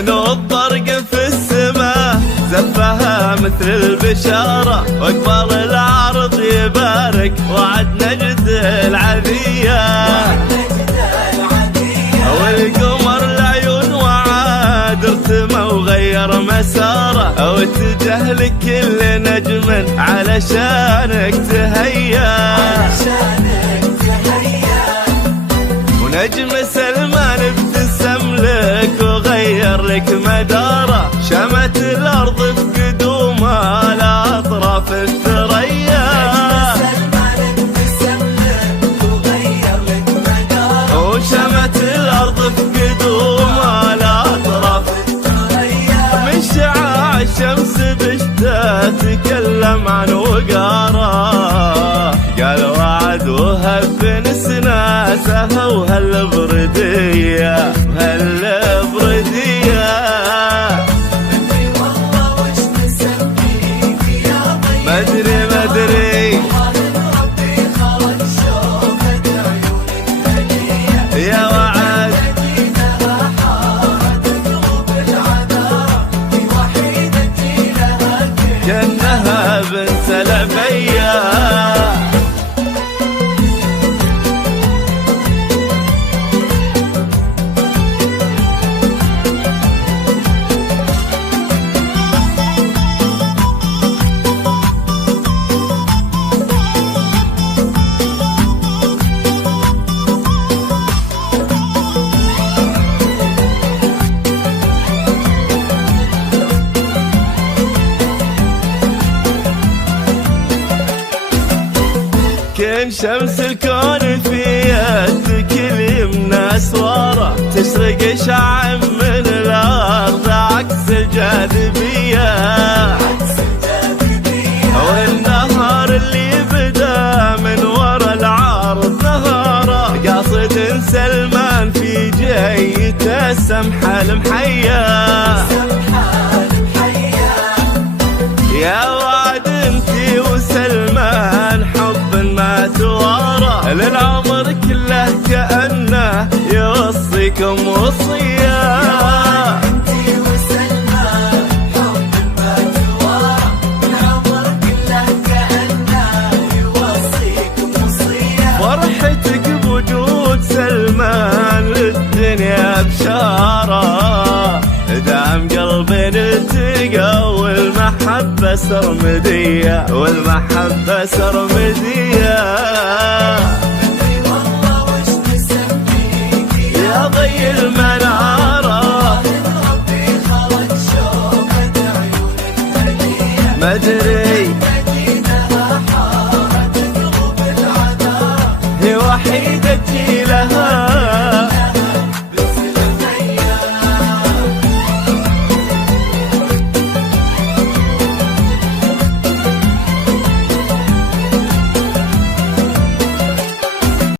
نوض برق في السماء زفها مثل البشارة، واقبل العرض يبارك وعد نجد العذية. والقمر العيون وعاد ارتمى وغير مساره، واتجه لك كل نجم علشانك تهيا. ونجم سلمان ابتسم لك وغير لك مداره، شمت الارض بقدومه على اطراف الثريا. وشمت الارض بقدومه على اطراف الثريا. من شعاع الشمس بشتا تكلم عن وقاره، قال وعد وهب نسناسها وهالبردية وهالبردية. مدري يا وعد جنها بنت العبية. كن شمس الكون في يدك اليمنى اسواره، تشرق شعاع من الارض عكس الجاذبيه. والنهار اللي بدا من ورا العرض نهاره، قاصد سلمان في جيته السمحه المحيا. يا وعد انتي وسلمان حب ما توارى، للعمر كله كأنه يوصيكم وصية. انتي وسلمان حب ما توارى، للعمر كله كأنه يوصيكم وصية. فرحتك بوجود سلمان للدنيا بشارة، دعم قلبي التقى والمحبة سرمدية والمحبة سرمدية. والله وش نسميك يا ضي المنارة، ربي خلق شوقة عيونك هدية. مدري مدينة حارة قلوب العذارى، هي وحيدتي لها